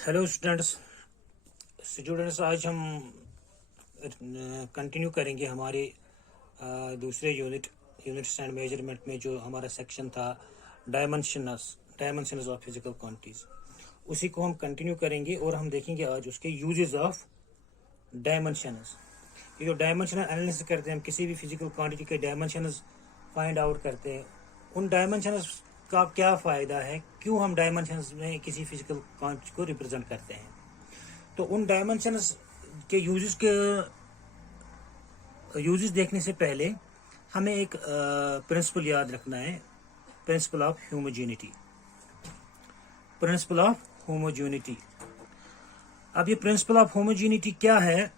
Hello students आज हम continue करेंगे हमारे दूसरे यूनिट्स एंड मेजरमेंट में जो हमारा सेक्शन था डायमेंशंस ऑफ फिजिकल क्वांटिटीज, उसी को हम कंटिन्यू करेंगे और हम देखेंगे आज उसके यूजेस ऑफ डायमेंशंस। ये जो डायमेंशनल एनालिसिस करते हैं, हम किसी भी फिजिकल क्वांटिटी के डायमेंशंस फाइंड आउट करते हैं। उन डायमेंशंस का क्या फ़ायदा है, क्यों हम डायमेंशंस में किसी फिजिकल क्वांटिटी को रिप्रेजेंट करते हैं। तो उन डायमेंशंस के यूजेस देखने से पहले हमें एक प्रिंसिपल याद रखना है, principal of homogeneity. Principal of homogeneity. अब ये प्रिंसिपल ऑफ होमोजेनिटी क्या है,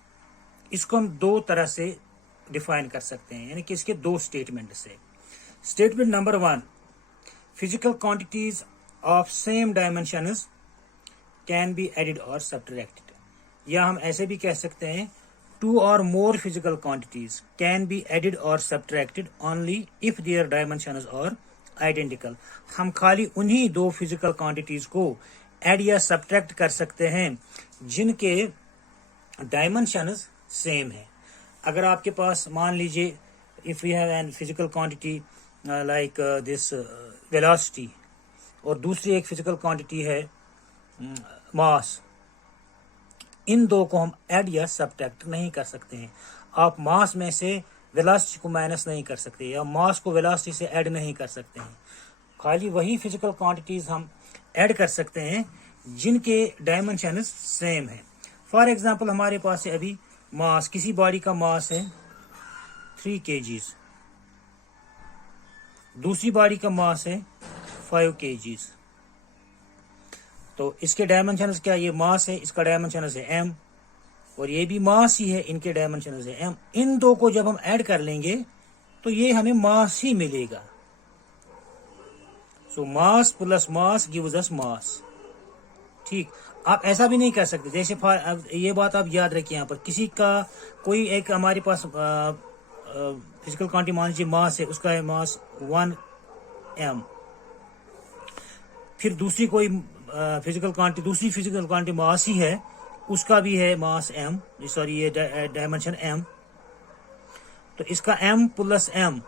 इसको हम दो तरह से डिफाइन कर सकते हैं, यानी कि इसके दो स्टेटमेंट से। Statement number 1, physical quantities of same dimensions can be added और सब्ट्रैक्टेड। या हम ऐसे भी कह सकते हैं, 2 or more physical quantities can be added or subtracted only if their dimensions are identical। हम खाली उन्हीं दो फिजिकल क्वांटिटीज को ऐड या सब्ट्रैक्ट कर सकते हैं जिनके डायमेंशंस सेम है। अगर आपके पास मान लीजिए, if we have an physical quantity like this velocity, और दूसरी एक फिजिकल क्वांटिटी है मास, इन दो को हम ऐड या सब्ट्रैक्ट नहीं कर सकते हैं। आप मास में से वेलोसिटी को माइनस नहीं कर सकते या मास को वेलोसिटी से ऐड नहीं कर सकते हैं। खाली वही फिजिकल क्वांटिटीज हम ऐड कर सकते हैं जिनके डायमेंशंस सेम है। फॉर एग्जांपल, हमारे पास है अभी मास, किसी बॉडी का मास है 3 kgs, दूसरी बॉडी का मास है 5 kgs। तो इसके डायमेंशंस क्या, ये मास है, इसका डायमेंशंस है m, और ये भी मास ही है, इनके डायमेंशंस है m। इन दो को जब हम ऐड कर लेंगे तो ये हमें मास ही मिलेगा। So mass plus mass gives us mass. ठीक, आप ऐसा भी नहीं कर सकते, जैसे ये बात आप याद रखिए, यहाँ पर किसी का कोई एक हमारे पास फिजिकल क्वांटिटी मान लीजिए मास है, उसका है मास 1 m। फिर दूसरी कोई फिजिकल क्वांटिटी मास ही है, उसका भी है मास m, सॉरी ये डायमेंशन m। तो इसका m प्लस m,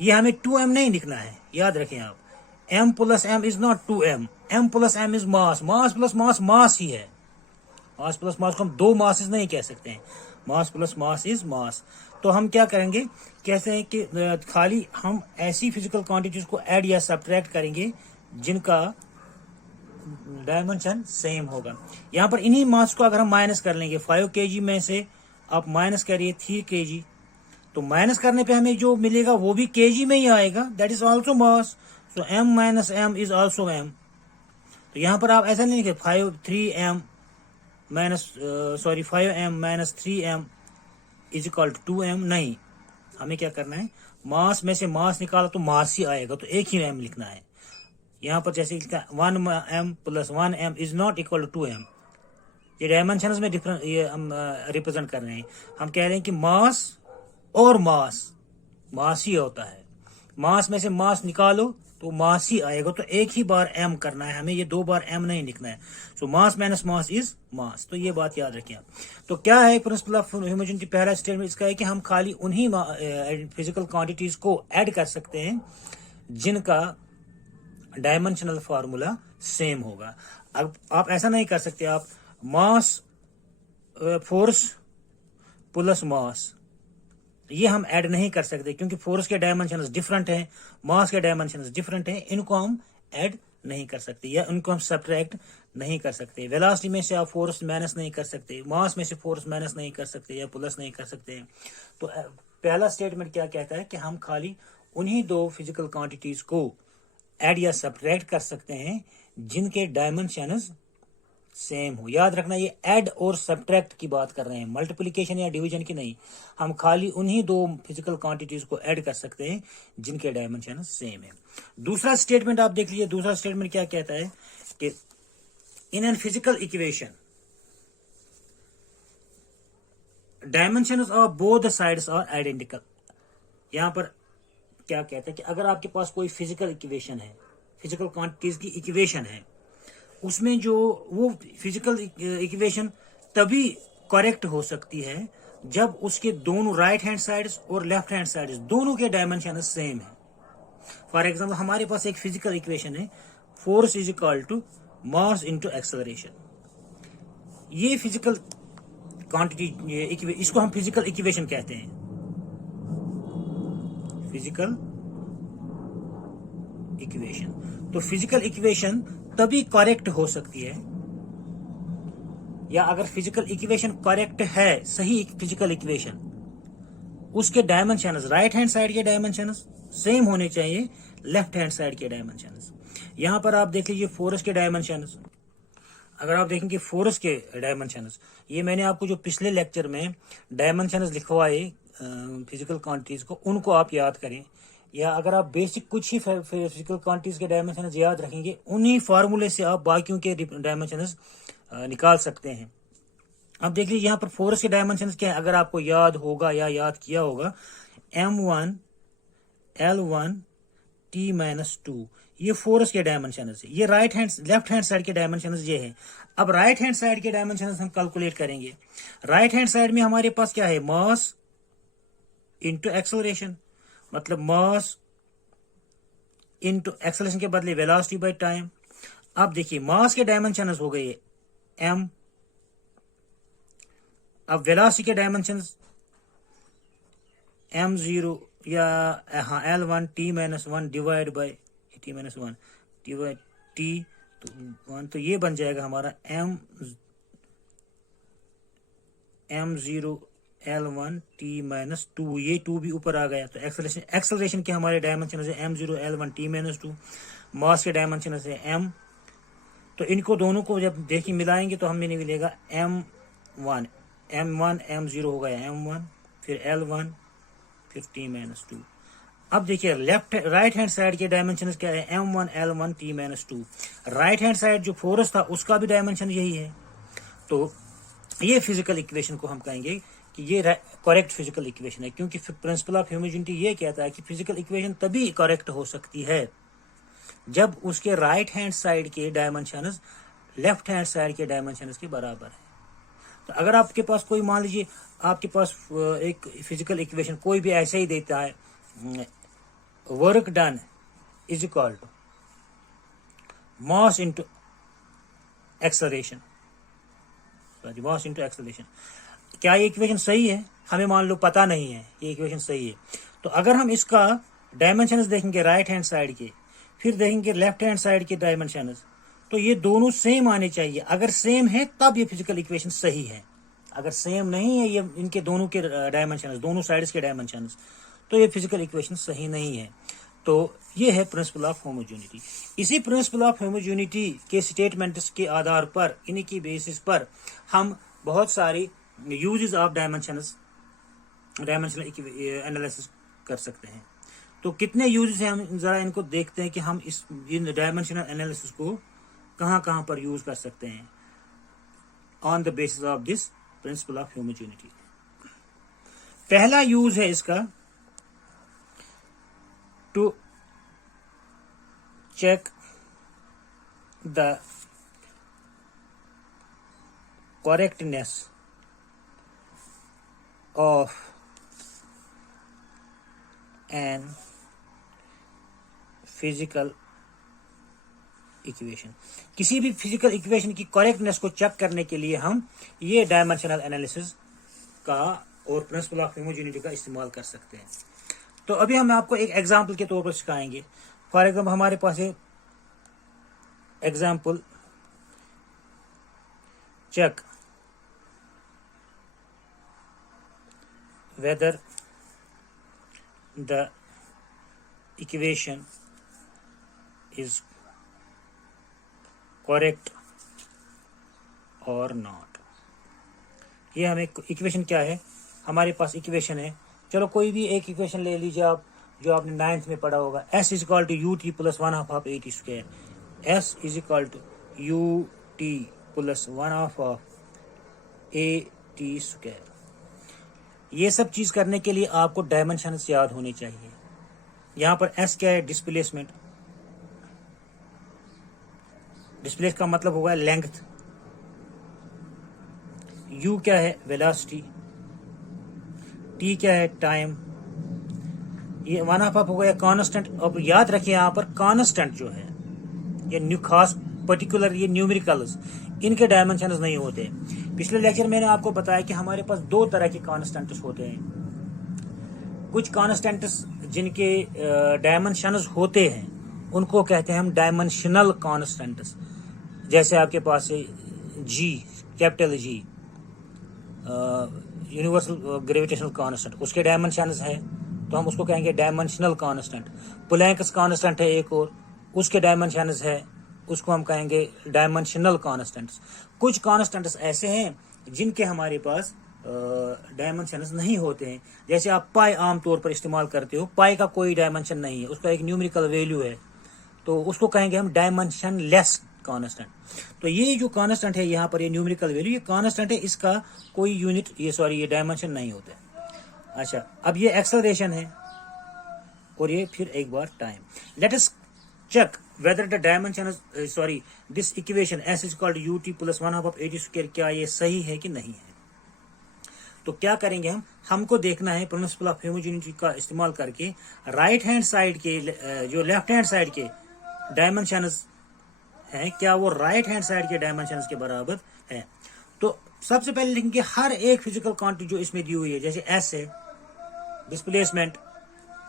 ये हमें 2m नहीं लिखना है, याद रखें आप। m plus m is not 2m, m plus m is mass. Mass plus mass mass ही है। मास प्लस मास को हम दो मासेस नहीं कह सकते हैं, मास प्लस मास इज मास। तो हम क्या करेंगे, कहते हैं कि खाली हम ऐसी फिजिकल क्वांटिटीज को ऐड या सब्ट्रैक्ट करेंगे जिनका डायमेंशन सेम होगा। यहाँ पर इन्हीं मास को अगर हम माइनस कर लेंगे, 5 kg में से आप माइनस करिए 3 kg, तो माइनस करने पे हमें जो मिलेगा वो भी kg में ही आएगा, that is also mass. So m minus m is also m। तो यहाँ पर आप ऐसा नहीं लिखे 5m minus 3m is equal to 2m, नहीं। हमें क्या करना है, मास में से मास निकाला तो मास ही आएगा, तो एक ही m लिखना है। यहाँ पर जैसे 1m plus 1m is not equal to 2m। ये डायमेंशंस में डिफरेंट ये हम रिप्रेजेंट कर रहे हैं। हम कह रहे हैं कि मास और मास ही होता है। मास में से मास निकालो तो मास ही आएगा, तो एक ही बार m करना है हमें, ये 2 बार m नहीं लिखना है। सो मास माइनस मास इज मास। तो ये बात याद रखिए आप। तो क्या है प्रिंसिपल ऑफ होमोजेनिटी, पहला स्टेटमेंट इसका है कि हम खाली उन्हीं फिजिकल क्वांटिटीज को ऐड कर सकते हैं जिनका डायमेंशनल फार्मूला सेम होगा। अब आप ऐसा नहीं कर सकते, आप मास फोर्स प्लस मास ये हम ऐड नहीं कर सकते, क्योंकि फोर्स के डायमेंशंस डिफरेंट हैं, मास के डायमेंशंस डिफरेंट हैं। इनको हम ऐड नहीं कर सकते या इनको हम सब्ट्रैक्ट नहीं कर सकते। वेलोसिटी में से आप फोर्स माइनस नहीं कर सकते, मास में से फोर्स माइनस नहीं कर सकते या प्लस नहीं कर सकते। तो पहला स्टेटमेंट क्या कहता है कि हम खाली उन्हीं दो फिजिकल क्वांटिटीज को ऐड या सब्ट्रैक्ट कर सकते हैं जिनके डायमेंशंस सेम हो। याद रखना, ये ऐड और सब्ट्रैक्ट की बात कर रहे हैं, मल्टीप्लिकेशन या डिवीजन की नहीं। हम खाली उन्हीं दो फिजिकल क्वांटिटीज को ऐड कर सकते हैं जिनके डायमेंशन सेम है। दूसरा स्टेटमेंट आप देख लीजिए, दूसरा स्टेटमेंट क्या कहता है कि in an physical equation dimensions of both sides are identical. यहां पर क्या कहता है कि अगर आपके पास कोई फिजिकल इक्वेशन है, फिजिकल क्वांटिटीज की इक्वेशन है, उसमें जो वो फिजिकल इक्वेशन तभी करेक्ट हो सकती है जब उसके दोनों राइट हैंड साइड्स और लेफ्ट हैंड साइड्स दोनों के डायमेंशन सेम है। फॉर एग्जाम्पल हमारे पास एक फिजिकल इक्वेशन है, force is equal to mass into acceleration. ये फिजिकल क्वांटिटी, इसको हम फिजिकल इक्वेशन कहते हैं। फिजिकल इक्वेशन, तो फिजिकल इक्वेशन तभी करेक्ट हो सकती है, या अगर फिजिकल इक्वेशन करेक्ट है, सही फिजिकल इक्वेशन, उसके डायमेंशंस, राइट हैंड साइड के डायमेंशंस सेम होने चाहिए लेफ्ट हैंड साइड के डायमेंशंस। यहां पर आप देख लीजिए फोर्स के डायमेंशंस। अगर आप देखेंगे फोर्स के डायमेंशंस, ये मैंने आपको जो पिछले लेक्चर में डायमेंशंस लिखवाए फिजिकल क्वांटिटीज को, उनको आप याद करें, या अगर आप बेसिक कुछ ही फिजिकल क्वांटिटीज के डायमेंशंस याद रखेंगे, उन्हीं फार्मूले से आप बाकियों के डायमेंशंस निकाल सकते हैं। अब देख लीजिए यहाँ पर फोर्स के डायमेंशंस क्या है, अगर आपको याद होगा या याद किया होगा, M1 L1 T-2, ये फोर्स के डायमेंशंस है। ये लेफ्ट हैंड साइड के डायमेंशंस ये है। अब राइट हैंड साइड के डायमेंशंस हम कैलकुलेट करेंगे। राइट हैंड साइड में हमारे पास क्या है, मास इंटू एक्सेलरेशन, मतलब मास इंटू एक्सेलरेशन के बदले वेलोसिटी बाय टाइम। अब देखिए मास के डायमेंशंस हो गए m, अब वेलोसिटी के डायमेंशंस m0 या हाँ L1 T-1 divide by T-1 divide T1, तो ये बन जाएगा हमारा M0 L1 T-2, ये 2 भी ऊपर आ गया। तो एक्सेलरेशन के हमारे डायमेंशन है M0 L1 T-2, मास के डायमेंशन है m, तो इनको दोनों को जब देखिए मिलाएंगे तो हमें नहीं मिलेगा M1 M0 हो गया M1, फिर L1, फिर T-2। अब देखिए राइट हैंड साइड के डायमेंशन क्या है, M1 L1 T-2। Right hand side जो फोर्स था उसका भी डायमेंशन यही है। तो ये फिजिकल इक्वेशन को हम कहेंगे कि ये करेक्ट फिजिकल इक्वेशन है, क्योंकि प्रिंसिपल ऑफ होमोजेनिटी ये कहता है कि फिजिकल इक्वेशन तभी करेक्ट हो सकती है जब उसके राइट हैंड साइड के डायमेंशंस लेफ्ट हैंड साइड के डायमेंशंस के बराबर है। तो अगर आपके पास कोई, मान लीजिए आपके पास एक फिजिकल इक्वेशन कोई भी ऐसे ही देता है, work done is equal to mass into acceleration, mass into acceleration, क्या ये इक्वेशन सही है? हमें मान लो पता नहीं है ये इक्वेशन सही है। तो अगर हम इसका डायमेंशंस देखेंगे राइट हैंड साइड के, फिर देखेंगे लेफ्ट हैंड साइड के डायमेंशंस, तो ये दोनों सेम आने चाहिए। अगर सेम है तब ये फिजिकल इक्वेशन सही है, अगर सेम नहीं है ये इनके दोनों के डायमेंशंस, दोनों साइड्स के डायमेंशंस, तो ये फिजिकल इक्वेशन सही नहीं है। तो ये है प्रिंसिपल ऑफ होमोजेनिटी। इसी प्रिंसिपल ऑफ होमोजेनिटी के स्टेटमेंट्स के आधार पर, इन्हीं की बेसिस पर हम बहुत सारी यूजेस ऑफ डायमेंशनल एनालिसिस कर सकते हैं। तो कितने यूजेस हैं, हम जरा इनको देखते हैं कि हम इन डायमेंशनल एनालिसिस को कहां कहां पर यूज कर सकते हैं on the basis of this principle of homogeneity. पहला यूज है इसका, to check the correctness of an physical equation. किसी भी फिजिकल इक्वेशन की करेक्टनेस को चेक करने के लिए हम ये डायमेंशनल एनालिसिस का और प्रिंसिपल ऑफ होमोजेनिटी का इस्तेमाल कर सकते हैं। तो अभी हम आपको एक एग्जाम्पल के तौर पर सिखाएंगे। फॉर एग्जाम्पल हमारे पास है example, check whether the equation is correct or not। ये हमें इक्वेशन क्या है, हमारे पास इक्वेशन है, चलो कोई भी एक इक्वेशन ले लीजिए आप, जो आपने 9th में पढ़ा होगा, s is equal to u t plus 1/2 of a t square, s is equal to u t plus 1/2 of a t square. ये सब चीज करने के लिए आपको डायमेंशंस याद होने चाहिए। यहां पर s क्या है, डिस्प्लेसमेंट, डिस्प्लेस का मतलब होगा लेंथ, u क्या है वेलोसिटी, t क्या है टाइम, ये वन हाफ हो गया कांस्टेंट। अब याद रखिए यहाँ पर कांस्टेंट जो है ये न्यू खास पर्टिकुलर ये न्यूमेरिकल्स इनके डायमेंशंस नहीं होते। पिछले लेक्चर मैंने आपको बताया कि हमारे पास दो तरह के कांस्टेंट्स होते हैं। कुछ कांस्टेंट्स जिनके डायमेंशंस होते हैं उनको कहते हैं हम डायमेंशनल कांस्टेंट्स। जैसे आपके पास है G, capital G, universal gravitational constant, उसके डायमेंशंस है तो हम उसको कहेंगे डायमेंशनल कांस्टेंट। प्लैंक्स कांस्टेंट है एक और, उसके डायमेंशंस है, उसको हम कहेंगे डायमेंशनल कांस्टेंट्स। कुछ कांस्टेंट्स ऐसे हैं जिनके हमारे पास डायमेंशंस नहीं होते हैं। जैसे आप पाई आमतौर पर इस्तेमाल करते हो, पाई का कोई डायमेंशन नहीं है, उसका एक न्यूमेरिकल वैल्यू है, तो उसको कहेंगे हम डायमेंशन लेस कांस्टेंट। तो ये जो कांस्टेंट है यहाँ पर ये न्यूमेरिकल वैल्यू ये कांस्टेंट है, इसका कोई यूनिट ये डायमेंशन नहीं होता है। अच्छा, अब ये एक्सेलरेशन है और ये फिर एक बार time. Let us check whether the dimension this equation s is called ut plus 1/2 at square, क्या ये सही है कि नहीं है। तो क्या करेंगे हमको देखना है प्रिंसिपल ऑफ होमोजेनिटी का इस्तेमाल करके राइट हैंड साइड के जो लेफ्ट हैंड साइड के डायमेंशंस है क्या वो राइट हैंड साइड के डायमेंशंस के बराबर है। तो सबसे पहले लिखेंगे हर एक फिजिकल क्वांटिटी जो इसमें दी हुई है, जैसे s है, डिस्प्लेसमेंट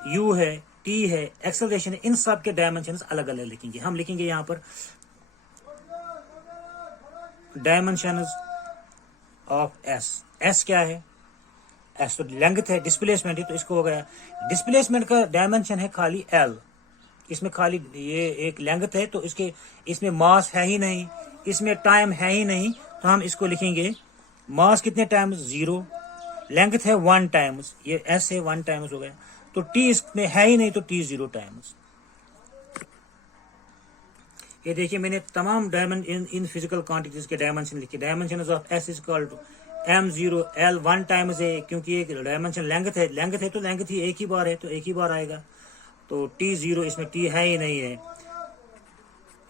u है, t है, एक्सेलरेशन है, इन सब के डायमेंशंस अलग अलग लिखेंगे। हम लिखेंगे यहाँ पर डायमेंशंस ऑफ s क्या है, s तो लेंथ है, डिस्प्लेसमेंट है, तो इसको हो गया डिस्प्लेसमेंट का डायमेंशन है खाली l, इसमें खाली ये एक लेंथ है, तो इसमें मास है ही नहीं, इसमें टाइम है ही नहीं, तो हम इसको लिखेंगे मास कितने टाइम्स 0, लेंथ है 1 टाइम्स, ये s है 1 टाइम्स हो गया, तो t इसमें है ही नहीं, तो t 0 टाइम्स। ये देखिए मैंने तमाम इन फिजिकल क्वांटिटीज के डायमेंशन लिखे। Dimension of s is equal to m0 l 1 times है, क्योंकि एक डायमेंशन लेंथ है तो लेंथ ही एक ही बार है तो एक ही बार आएगा, तो t 0 इसमें t है ही नहीं है।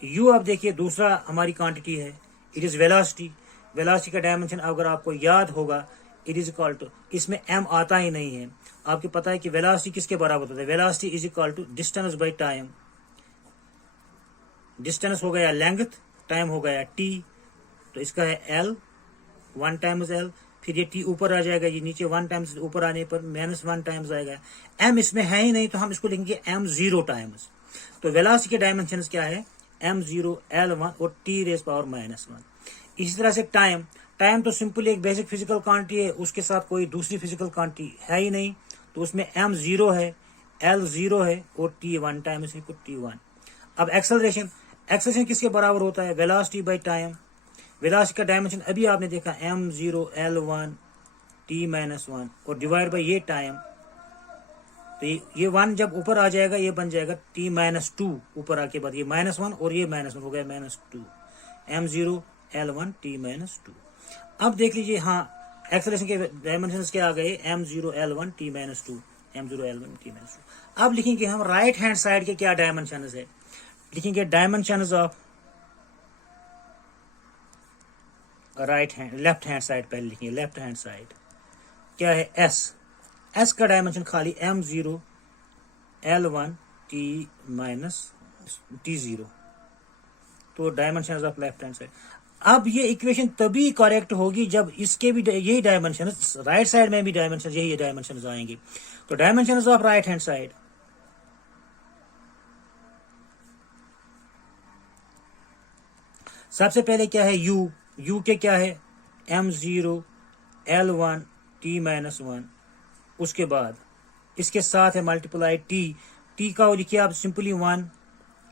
u अब देखिए दूसरा हमारी क्वांटिटी है, इट इज वेलोसिटी। वेलोसिटी का डायमेंशन अगर आपको याद होगा इट इज इक्वल टू, इसमें m आता ही नहीं है। आपको पता है कि वेलोसिटी किसके बराबर होता है, velocity is equal to distance by time. Distance हो गया लेंथ, टाइम हो गया t, तो इसका है l 1 टाइम्स l, फिर ये t ऊपर आ जाएगा, ये नीचे 1 टाइम्स ऊपर आने पर -1 टाइम्स आएगा। m इसमें है ही नहीं तो हम इसको लिखेंगे m0 टाइम्स। तो वेलोसिटी के डायमेंशंस क्या है m0 l1 और t रेज़ पावर -1। इसी तरह से टाइम तो सिंपल एक बेसिक फिजिकल क्वांटिटी है, उसके साथ कोई दूसरी फिजिकल क्वांटिटी है ही नहीं, तो उसमें m0 है, l0 है और t 1 टाइम्स है, t1। अब एक्सेलरेशन किसके बराबर होता है, वेलोसिटी बाय टाइम। वेलोसिटी का डायमेंशन अभी आपने देखा m0 l1 t-1 और डिवाइड बाय ये टाइम, तो ये 1 जब ऊपर आ जाएगा ये बन जाएगा t-2, ऊपर आके बाद ये -1 और ये -1 हो गया -2, m0 l1 t-2। अब देख लीजिए, हाँ एक्सेलरेशन के डायमेंशंस क्या आ गए, m0 l1 t-2, m0 l1 t-2। अब लिखेंगे हम राइट हैंड साइड के क्या डायमेंशंस है, लिखेंगे dimensions of left hand side. पहले लिखेंगे लेफ्ट हैंड साइड क्या है s का डायमेंशन खाली m0 l1 t-0, तो dimension of left hand side. अब ये इक्वेशन तभी करेक्ट होगी जब इसके भी यही डायमेंशन, राइट साइड में भी डायमेंशन यही डायमेंशन आएंगे। तो dimension of right hand side, सबसे पहले क्या है u के क्या है m0 l1 t-1, उसके बाद इसके साथ है मल्टीप्लाई t का लिखिए आप सिंपली 1,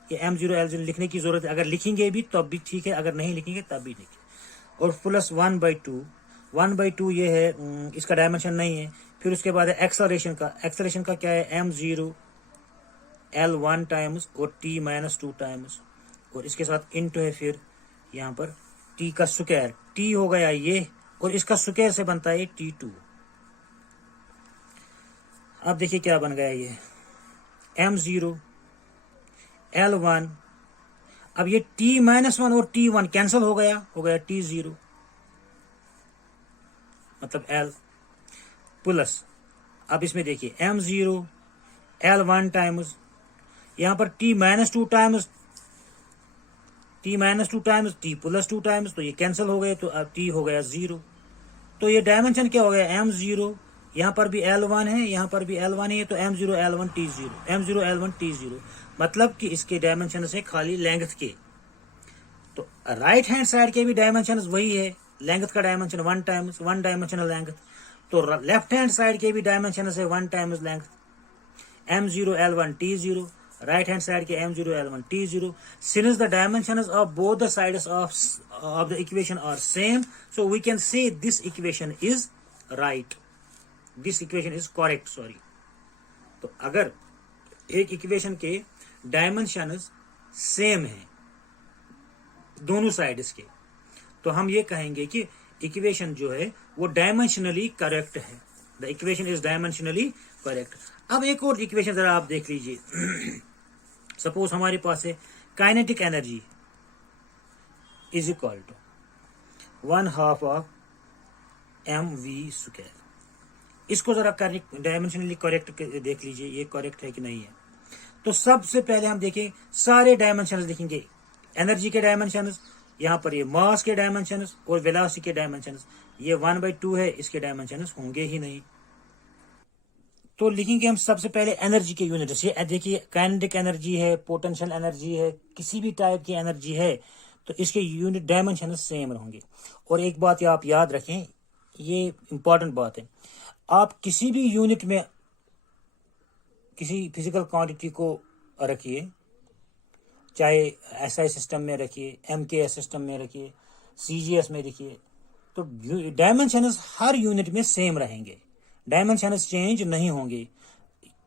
ये m0 l0 लिखने की जरूरत है, अगर लिखेंगे भी तब भी ठीक है, अगर नहीं लिखेंगे तब भी ठीक है, और प्लस 1/2 ये है, इसका डायमेंशन नहीं है। फिर उसके बाद है एक्सेलरेशन का क्या है m0 l1 टाइम्स और t-2 टाइम्स, और इसके साथ इंटू है फिर यहाँ पर t का स्क्वायर, t हो गया ये और इसका स्क्वायर से बनता है t2। अब देखिए क्या बन गया ये m0 l1। अब ये t-1 और t1 कैंसिल हो गया t0, मतलब l प्लस, अब इसमें देखिए m0 l1 टाइम्स, यहां पर t-2 टाइम्स t+2 टाइम्स, तो ये कैंसिल हो गए, तो अब t हो गया 0। तो ये डायमेंशन क्या हो गया, m0, यहाँ पर भी l1 है, यहाँ पर भी l1 है, तो m0 l1 t0, m0 l1 t0, मतलब कि इसके डायमेंशन है खाली लेंथ के। तो राइट हैंड साइड के भी डायमेंशन वही है, लेंथ का डायमेंशन 1 टाइम्स 1 डायमेंशनल लेंथ। तो लेफ्ट हैंड साइड के भी डायमेंशन है 1 times length, m0 l1 t0, right hand side के m0 l1 t0. Since the dimensions of both the sides of the equation are same, so we can say this equation is right, this equation is correct, sorry. तो अगर एक equation के dimensions same है दोनों sides के, तो हम ये कहेंगे कि इक्वेशन जो है वो डायमेंशनली करेक्ट है, the equation is dimensionally correct. अब एक और इक्वेशन जरा आप देख लीजिए। सपोज हमारे पास है kinetic energy is equal to 1/2 of mv²। इसको जरा डायमेंशनली करेक्ट देख लीजिए, ये करेक्ट है कि नहीं है। तो सबसे पहले हम देखें, सारे डायमेंशन लिखेंगे, एनर्जी के डायमेंशन, यहाँ पर ये मास के डायमेंशन और वेलोसिटी के डायमेंशन, ये 1/2 है, इसके डायमेंशन होंगे ही नहीं। तो लिखेंगे हम सबसे पहले एनर्जी के यूनिट्स। ये देखिए काइनेटिक एनर्जी है, पोटेंशियल एनर्जी है, किसी भी टाइप की एनर्जी है, तो इसके यूनिट डायमेंशन सेम होंगे। और एक बात आप याद रखें, ये इंपॉर्टेंट बात है, आप किसी भी यूनिट में किसी फिजिकल क्वांटिटी को रखिए, चाहे एसआई सिस्टम में रखिए, एमकेएस सिस्टम में रखिए, सीजीएस में रखिए, तो डायमेंशन हर यूनिट में सेम रहेंगे, डायमेंशन चेंज नहीं होंगे।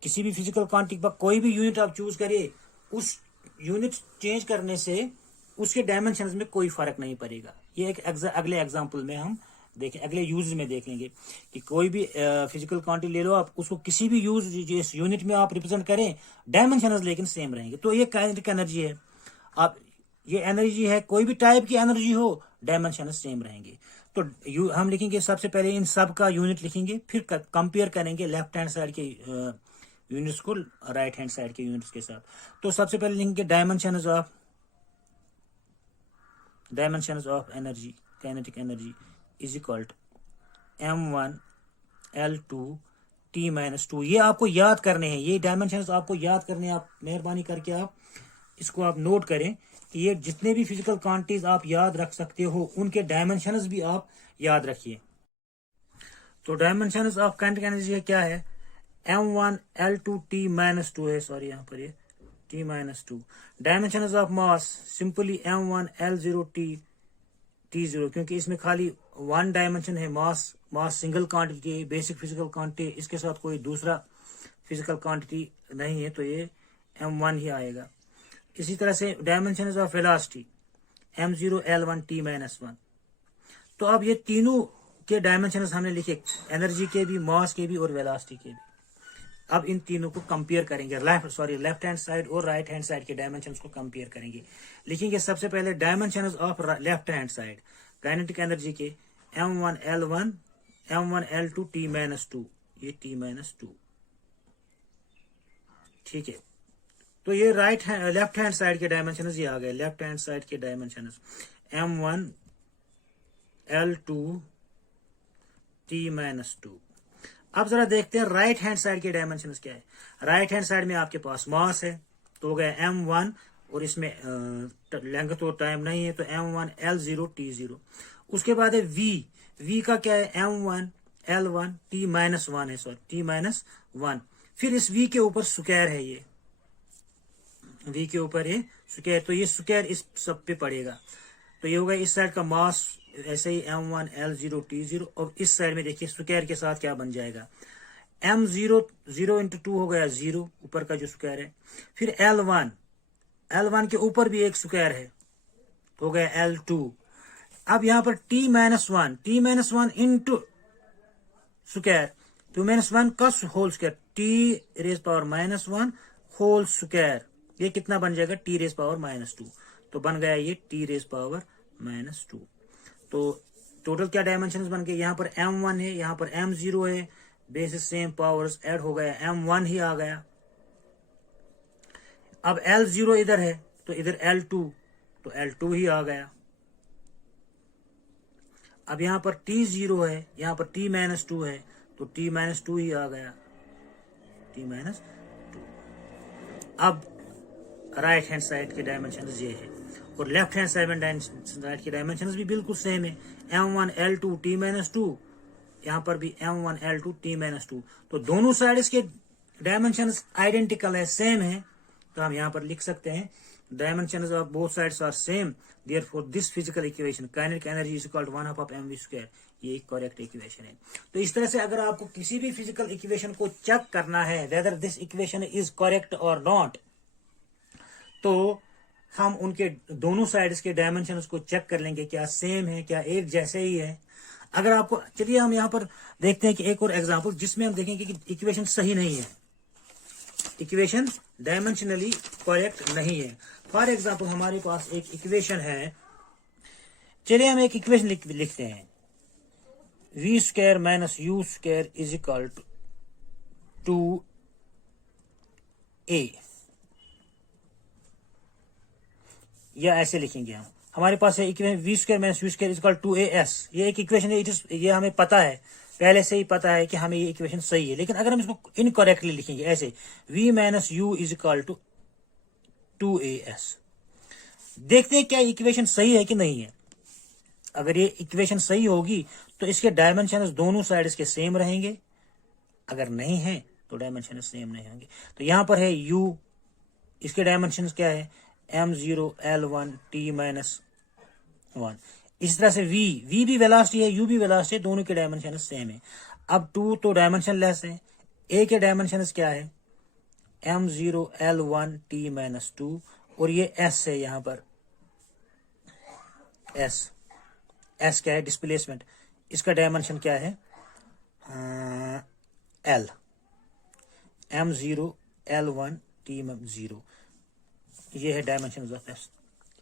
किसी भी फिजिकल क्वांटिटी पर कोई भी यूनिट आप चूज करिए, उस यूनिट चेंज करने से उसके डायमेंशन में कोई फर्क नहीं पड़ेगा। ये एक अगले एग्जांपल में हम देखें, अगले यूज में देख लेंगे कि कोई भी फिजिकल क्वांटिटी ले लो आप, उसको किसी भी यूनिट में आप रिप्रेजेंट करें, डायमेंशन लेकिन सेम रहेंगे। तो ये काइनेटिक एनर्जी है, आप ये एनर्जी है, कोई भी टाइप की एनर्जी हो, डायमेंशन सेम रहेंगे। तो हम लिखेंगे सबसे पहले इन सब का यूनिट लिखेंगे, फिर कंपेयर करेंगे लेफ्ट हैंड साइड के यूनिट्स को राइट हैंड साइड के यूनिट्स के साथ। तो सबसे पहले लिखेंगे dimensions of energy, kinetic energy is equal to m1 l2 t-2। ये आपको याद करने हैं, ये डायमेंशंस आपको याद करने हैं। आप मेहरबानी करके आप इसको आप नोट करें कि ये जितने भी फिजिकल क्वांटिटीज आप याद रख सकते हो, उनके डायमेंशंस भी आप याद रखिए। तो डायमेंशंस ऑफ काइनेटिक एनर्जी क्या है, m1 l2 t-2 है, सॉरी यहाँ पर ये t-2। Dimensions of mass simply m1 l0 t0, क्योंकि इसमें खाली 1 डायमेंशन है, mass single quantity, basic physical quantity, इसके साथ कोई दूसरा फिजिकल क्वांटिटी नहीं है, तो ये m1 ही आएगा। इसी तरह से dimension of velocity m0 l1 t-1। तो अब ये तीनों के डायमेंशन हमने लिखे, एनर्जी के भी, मास के भी और वेलोसिटी के भी। अब इन तीनों को कंपेयर करेंगे, लेफ्ट हैंड साइड और राइट हैंड साइड के डायमेंशंस को कंपेयर करेंगे। लिखेंगे सबसे पहले dimensions of left hand side kinetic energy के m1 l1 m1 l2 t-2, ये t-2, ठीक है। तो ये लेफ्ट हैंड साइड के डायमेंशंस ये आ गए, लेफ्ट हैंड साइड के डायमेंशंस m1 l2 t-2। अब जरा देखते हैं राइट हैंड साइड के डायमेंशंस क्या है। राइट हैंड साइड में आपके पास मास है, तो हो गया m1, और इसमें लेंथ और टाइम नहीं है, तो m1 l0 t0। उसके बाद है v का क्या है, m1 l1 t-1 है, सॉरी t-1। फिर इस v के ऊपर स्क्वायर है, ये v के ऊपर है स्क्वायर, तो ये स्क्वायर इस सब पे पड़ेगा। तो ये होगा इस साइड का मास, ऐसे ही m1 l0 t0, और इस साइड में देखिए स्क्वायर के साथ क्या बन जाएगा, m0 0 × 2 हो गया 0, ऊपर का जो स्क्वायर है। फिर l1 के ऊपर भी एक स्क्वायर है, तो हो गया l2। अब यहां पर t-1 इंटू स्क्वायर, t-1 का whole square, t⁻⁻1 whole square, ये कितना बन जाएगा, t⁻⁻2। तो बन गया ये t⁻⁻²। तो टोटल क्या डायमेंशन बन गए, यहाँ पर m1 है, यहाँ पर m0 है, बेसिस सेम पावर्स ऐड हो गया, m1 ही आ गया। अब L0 इधर है तो इधर L2, तो L2 ही आ गया। अब यहाँ पर T0 है, यहाँ पर t-2 है, तो t-2 ही आ गया, t-2। अब राइट हैंड साइड के डायमेंशन ये है और लेफ्ट हैंड साइड के डायमेंशन भी बिल्कुल सेम है, m1 L2 t-2, यहाँ पर भी m1 L2 t-2। तो दोनों साइड्स के डायमेंशन आइडेंटिकल है, सेम है। तो हम यहाँ पर लिख सकते हैं dimensions of both sides are same, therefore this physical equation kinetic energy is equal to 1/2 mv², ये एक करेक्ट इक्वेशन है। तो इस तरह से अगर आपको किसी भी फिजिकल इक्वेशन को चेक करना है whether this equation is correct और नॉट, तो हम उनके दोनों साइड्स के डायमेंशंस को चेक कर लेंगे, क्या सेम है, क्या एक जैसे ही है। अगर आपको, चलिए हम यहाँ पर देखते हैं कि एक और एग्जांपल जिसमें हम देखेंगे कि इक्वेशन सही नहीं है, इक्वेशन डायमेंशनली करेक्ट नहीं है। फॉर एग्जांपल हमारे पास एक इक्वेशन है, चलिए हम एक इक्वेशन लिखते हैं, v² - u² is equal to 2a, या ऐसे लिखेंगे हम। हमारे पास है equation v² - u² is equal to 2as, ये एक इक्वेशन है, ये हमें पता है, पहले से ही पता है कि हमें ये इक्वेशन सही है। लेकिन अगर हम इसको इनकरेक्टली लिखेंगे ऐसे, v - u is equal to 2as, देखते हैं क्या इक्वेशन सही है कि नहीं है। अगर ये इक्वेशन सही होगी तो इसके डायमेंशन दोनों साइड्स के सेम रहेंगे, अगर नहीं है तो डायमेंशन सेम नहीं होंगे। तो यहां पर है u, इसके डायमेंशन क्या है, m0 L1 t-1। इस तरह से v भी वेलोसिटी है, u भी वेलोसिटी है, दोनों के डायमेंशन सेम है। अब 2 तो डायमेंशन लेस है, a के डायमेंशन क्या है, m0 L1 t-2, और ये s है, यहाँ पर s क्या है, डिस्प्लेसमेंट, इसका डायमेंशन क्या है, l, m0 L1 t-0, ये है डायमेंशन ऑफ s।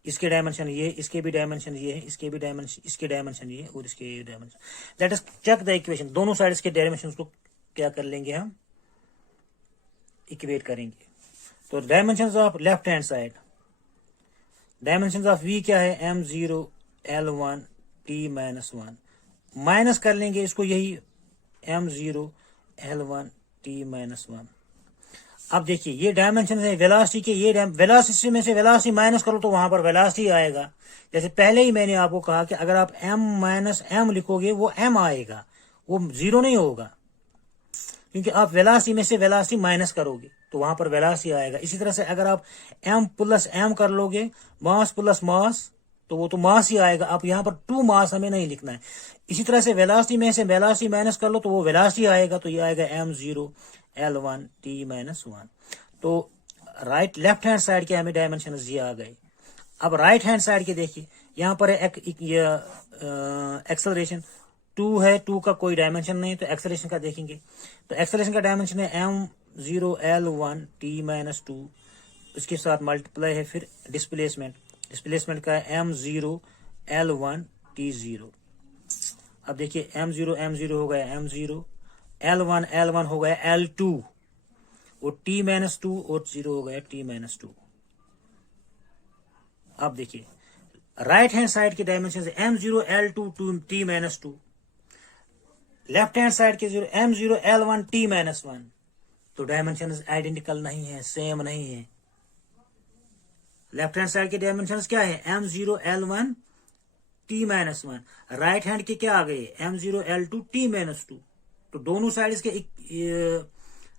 इसके डायमेंशन ये, इसके भी डायमेंशन ये है, इसके भी डायमेंशन, इसके डायमेंशन ये और इसके dimension. Let us check the equation, दोनों साइड्स के डायमेंशन को क्या कर लेंगे हम, इक्वेट करेंगे। तो dimension of left hand side, dimension of v क्या है, m0 L1 t-1, माइनस कर लेंगे इसको, यही m0 L1 t-1। अब देखिए ये डायमेंशन है वेलोसिटी के, ये वेलोसिटी में से वेलोसिटी माइनस करो तो वहां पर वेलोसिटी आएगा। जैसे पहले ही मैंने आपको कहा कि अगर आप m - m लिखोगे वो m आएगा, वो 0 नहीं होगा, क्योंकि आप वेलोसिटी में से वेलोसिटी माइनस करोगे तो वहां पर वेलोसिटी आएगा। इसी तरह से अगर आप m + m कर लोगे, मास + मास, तो वो तो मास ही आएगा। आप यहाँ पर 2 मास हमें नहीं लिखना है। इसी तरह से वेलोसिटी में से वेलोसिटी माइनस कर लो तो वो वेलोसिटी आएगा, तो ये आएगा m0 L1 t-1। तो राइट लेफ्ट हैंड साइड के हमें डायमेंशन ये आ गए। अब राइट हैंड साइड के देखिए, यहाँ पर एक्सेलरेशन 2 है, 2 का कोई डायमेंशन नहीं, तो एक्सेलरेशन का देखेंगे। तो एक्सेलरेशन का डायमेंशन है m0 L1 t-2, उसके साथ मल्टीप्लाई है फिर डिस्प्लेसमेंट, डिस्प्लेसमेंट का है m0 L1 t-0। अब देखिए m0 m0 हो गया m0, L1 L1 हो गया L2, और t-2 और 0 हो गया t-2। अब देखिए राइट हैंड साइड के डायमेंशन से m0 L2 t-2, left hand side के m0 L1 t-1, तो डायमेंशन आइडेंटिकल नहीं है, सेम नहीं है। लेफ्ट हैंड साइड के डायमेंशन क्या है, m0 L1 t-1, right hand के क्या आ गए, m0 L2 t-2, तो दोनों साइड्स के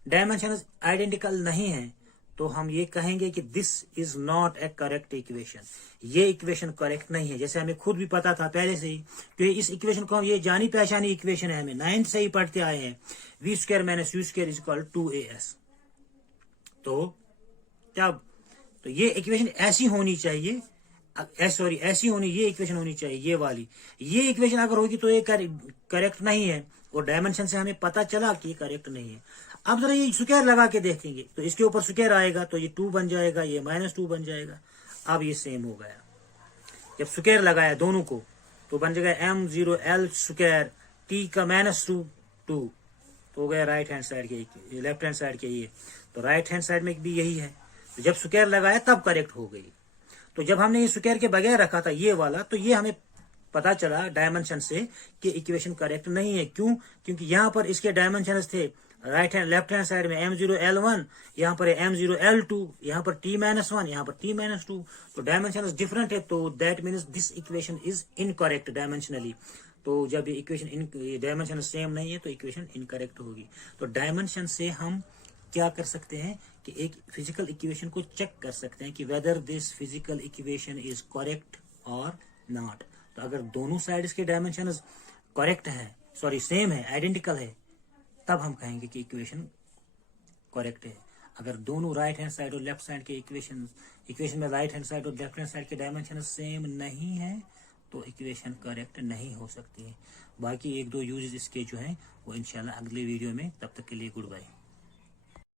डायमेंशन आइडेंटिकल नहीं है, तो हम ये कहेंगे कि this is not A correct equation, ये इक्वेशन करेक्ट नहीं है। जैसे हमें खुद भी पता था पहले से ही कि इस इक्वेशन को हम, ये जानी पहचानी इक्वेशन है, हमें 9th से ही पढ़ते आए हैं, v² - u² is equal 2as। तो क्या, तो ये इक्वेशन ऐसी होनी चाहिए, ऐसी होनी, ये इक्वेशन होनी चाहिए, ये वाली। ये इक्वेशन अगर होगी तो ये करेक्ट नहीं है, और डायमेंशन से हमें पता चला कि ये करेक्ट नहीं है। अब जरा ये स्क्वायर लगा के देखेंगे, तो इसके ऊपर स्क्वायर आएगा तो ये 2 बन जाएगा, ये -2 बन जाएगा। अब ये सेम हो गया। जब स्क्वायर लगाया दोनों को तो बन जाएगा m0l स्क्वायर t का -2 2, तो हो गया राइट हैंड साइड के, लेफ्ट हैंड साइड के ये। तो राइट हैंड साइड में भी यही है, तो जब स्क्वायर लगाया तब करेक्ट हो गई। तो जब हमने ये स्क्वायर के बगैर रखा था ये वाला, तो ये हमें पता चला डायमेंशन से कि इक्वेशन करेक्ट नहीं है। क्यों? क्योंकि यहाँ पर इसके डायमेंशन थे right hand left hand side में m0l1, यहाँ पर m0l2, यहाँ पर t-1, यहाँ पर t-2, तो डायमेंशन डिफरेंट है। तो that means this equation is incorrect dimensionally. तो जब ये इक्वेशन डायमेंशन सेम नहीं है तो इक्वेशन इनकरेक्ट होगी। तो डायमेंशन से हम क्या कर सकते हैं कि एक फिजिकल इक्वेशन को चेक कर सकते हैं कि whether this physical equation is correct और नॉट। तो अगर दोनों साइड्स के डायमेंशन करेक्ट है, सॉरी सेम है, आइडेंटिकल है, तब हम कहेंगे कि इक्वेशन करेक्ट है। अगर दोनों राइट हैंड साइड और लेफ्ट साइड के इक्वेशन में राइट हैंड साइड और लेफ्ट हैंड साइड के डायमेंशन सेम नहीं है तो इक्वेशन करेक्ट नहीं हो सकती है। बाकी एक दो यूज इसके जो हैं वो इंशाल्लाह अगले वीडियो में, तब तक के लिए गुड बाय।